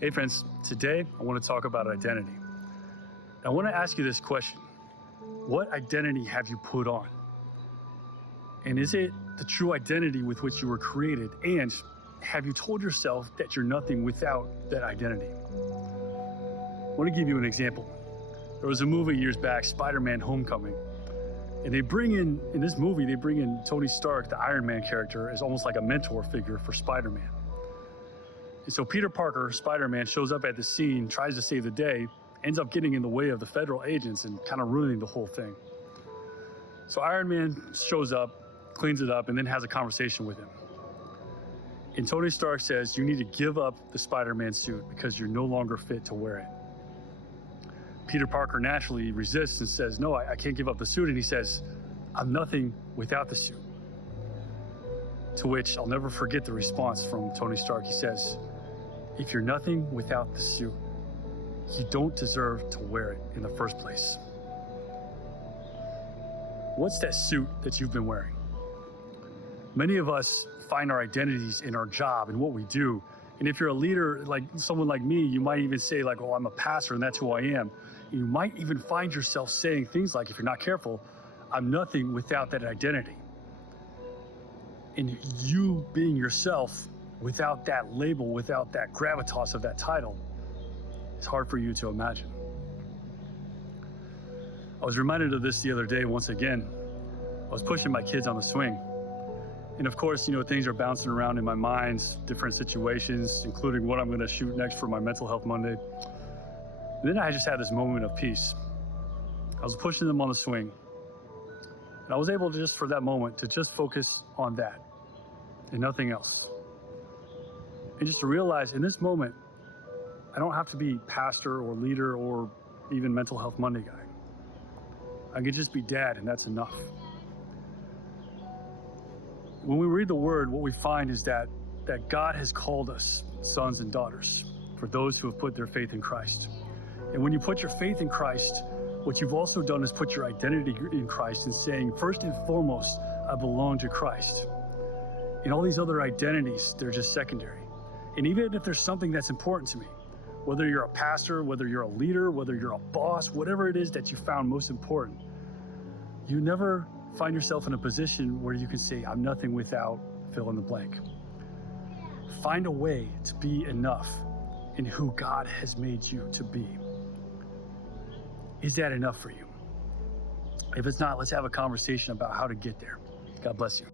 Hey friends, today I want to talk about identity. I want to ask you this question. What identity have you put on? And is it the true identity with which you were created? And have you told yourself that you're nothing without that identity? I want to give you an example. There was a movie years back, Spider-Man Homecoming. And in this movie, they bring in Tony Stark, the Iron Man character, as almost like a mentor figure for Spider-Man. And so Peter Parker, Spider-Man, shows up at the scene, tries to save the day, ends up getting in the way of the federal agents and kind of ruining the whole thing. So Iron Man shows up, cleans it up, and then has a conversation with him. And Tony Stark says, you need to give up the Spider-Man suit because you're no longer fit to wear it. Peter Parker naturally resists and says, no, I can't give up the suit. And he says, I'm nothing without the suit. To which I'll never forget the response from Tony Stark. He says, if you're nothing without the suit, you don't deserve to wear it in the first place. What's that suit that you've been wearing? Many of us find our identities in our job and what we do. And if you're a leader, like someone like me, you might even say like, oh, I'm a pastor and that's who I am. And you might even find yourself saying things like, if you're not careful, I'm nothing without that identity. And you being yourself without that label, without that gravitas of that title, it's hard for you to imagine. I was reminded of this the other day once again. I was pushing my kids on the swing. And of course, things are bouncing around in my mind, different situations, including what I'm going to shoot next for my Mental Health Monday. And then I just had this moment of peace. I was pushing them on the swing. And I was able to just, for that moment, to just focus on that and nothing else. And just to realize in this moment, I don't have to be pastor or leader or even Mental Health Monday guy. I can just be dad, and that's enough. When we read the word, what we find is that God has called us sons and daughters for those who have put their faith in Christ. And when you put your faith in Christ, what you've also done is put your identity in Christ and saying, first and foremost, I belong to Christ. And all these other identities, they're just secondary. And even if there's something that's important to me, whether you're a pastor, whether you're a leader, whether you're a boss, whatever it is that you found most important, you never find yourself in a position where you can say, I'm nothing without fill in the blank. Find a way to be enough in who God has made you to be. Is that enough for you? If it's not, let's have a conversation about how to get there. God bless you.